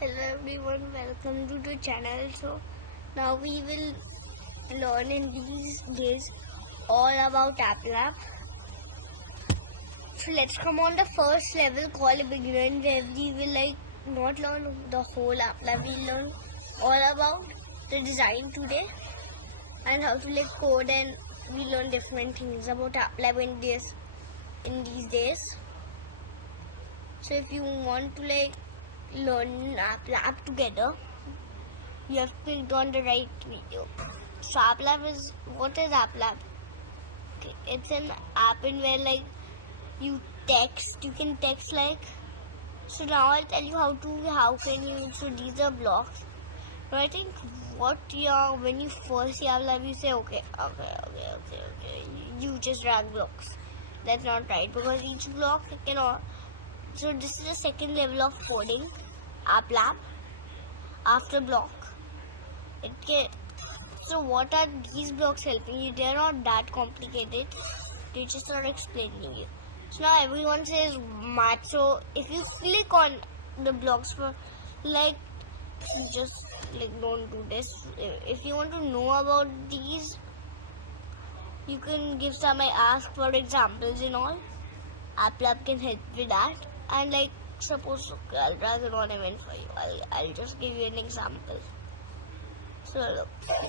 Hello everyone, welcome to the channel. So now we will learn in these days all about AppLab. So let's come on the first level called beginner, where we will not learn the whole AppLab. We learn all about the design today and how to code, and we learn different things about AppLab in these days. So if you want to learn AppLab together, you have clicked on the right video. So what is AppLab? Okay, it's an app in where you can text so now I'll tell you how can you, so these are blocks. So I think when you first see AppLab, you say okay, you just drag blocks. That's not right, because each block cannot. So this is the second level of coding, AppLab, after block. So what are these blocks helping you? They're not that complicated. They just are explaining you. So now everyone says math. So if you click on the blocks for just don't do this. If you want to know about these, you can give some. I ask for examples and all. AppLab can help with that. And suppose I'll drag an ornament for you. I'll just give you an example. So look,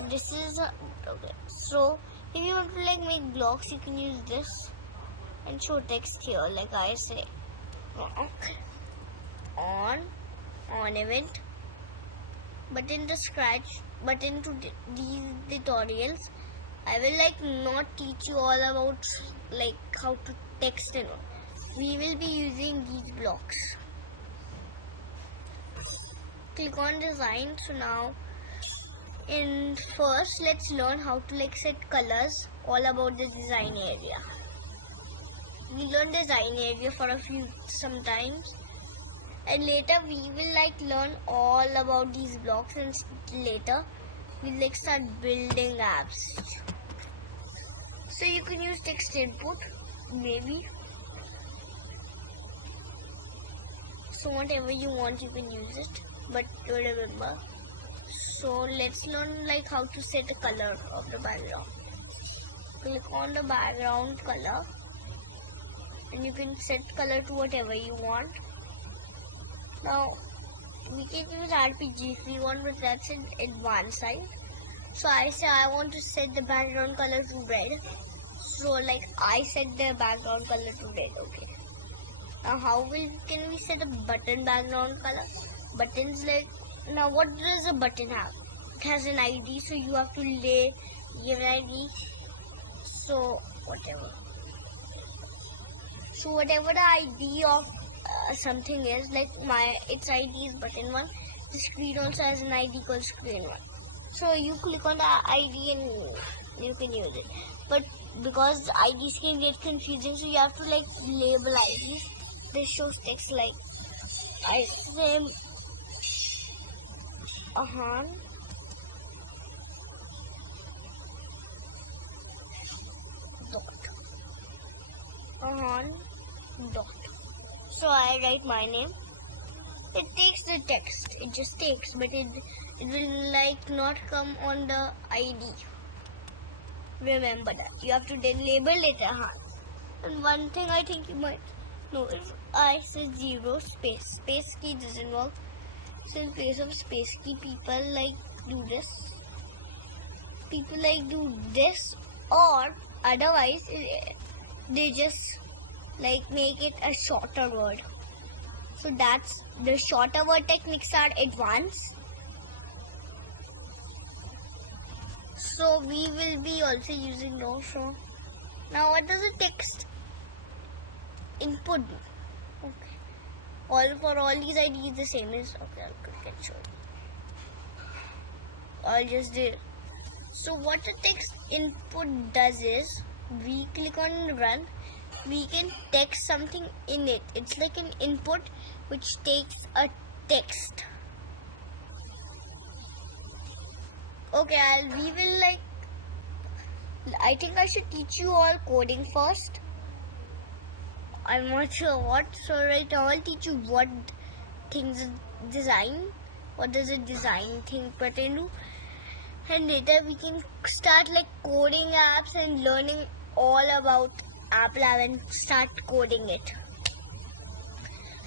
this is okay. So if you want to make blocks, you can use this and show text here, like I say on ornament. But in the Scratch, into these tutorials, I will not teach you all about how to text and all. We will be using these blocks. Click on design. So now first let's learn how to set colors, all about the design area. We learn design area for sometimes, and later we will learn all about these blocks, and later we'll start building apps. So you can use text input, maybe. So whatever you want, you can use it, but remember. So let's learn how to set the color of the background. Click on the background color, and you can set color to whatever you want. Now we can use RPG if we want, but that's in advanced side. So I say I want to set the background color to red. So I set the background color to red. Okay. Now how can we set a button background color? Buttons now what does a button have? It has an ID, so you have to give an ID. So whatever the ID of something is, its ID is button 1. The screen also has an ID called screen 1. So you click on the ID and you can use it. But because the IDs can get confusing, so you have to label IDs. This shows text I say dot. So I write my name. It takes the text. It just takes, but it will not come on the ID. Remember that. You have to then label it And one thing I think you might know, if I say 0 space key doesn't work. So in place of space key, people do this. People do this, or otherwise they just make it a shorter word. So that's the shorter word techniques are advanced. So we will be also using those. So now what does the text input do? Okay. For all these IDs the same is okay. I'll show you. I'll just do it. So what the text input does is, we click on run. We can text something in it. It's like an input which takes a text. Okay, I think I should teach you all coding first. I'm not sure what. So right now I'll teach you what things design. What does a design thing pertain to? And later we can start like coding apps and learning all about Apple app and start coding it.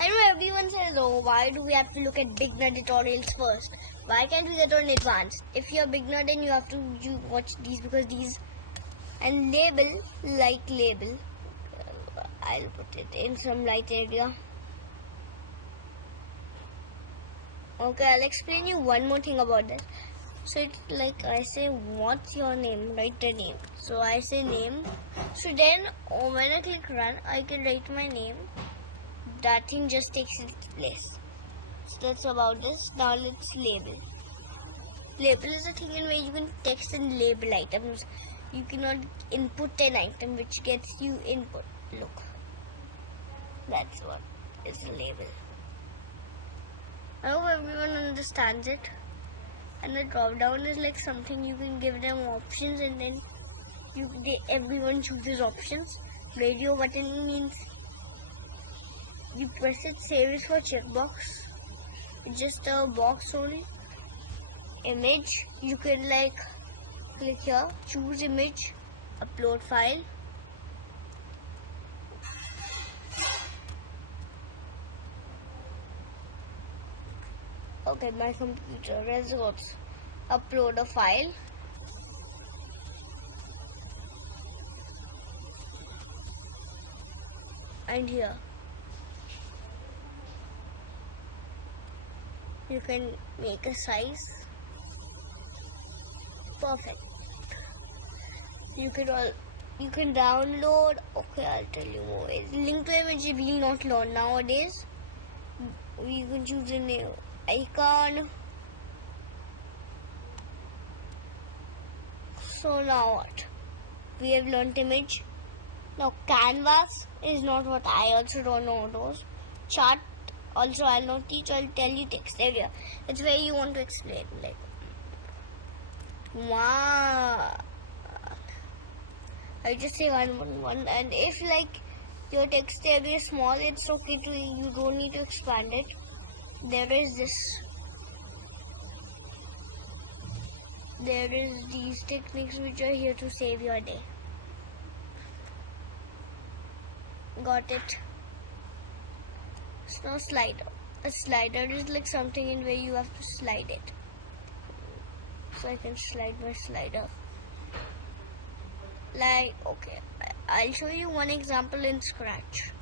I know everyone says, oh, why do we have to look at beginner tutorials first? Why can't we get on advanced? If you're a beginner, then you have to watch these, because these, and label, I'll put it in some light area. Okay, I'll explain you one more thing about this. So it's like I say, what's your name? Write the name. So I say name. So then when I click run, I can write my name. That thing just takes its place. So that's about this. Now let's label. Label is a thing in where you can text and label items. You cannot input an item which gets you input. Look. That's what is a label. I hope everyone understands it. And the drop down is like something you can give them options, and then everyone chooses options. Radio button means you press it. Save is for checkbox. It's just a box only. Image, you can like click here, choose image, upload file. Okay, my computer results. Upload a file. And here you can make a size. Perfect. You can download. Okay, I'll tell you more ways. Link to image will not learn nowadays. You can choose a new icon. So now what? We have learned image. Now canvas is not what I also don't know those. Chart also I'll not teach. I'll tell you text area. It's where you want to explain. Like wow. I just say one, and if like your text area is small, it's okay to, you don't need to expand it. There is these techniques which are here to save your day. Got it? It's no slider. A slider is like something in where you have to slide it. So I can slide my slider. Like, okay, I'll show you one example in Scratch.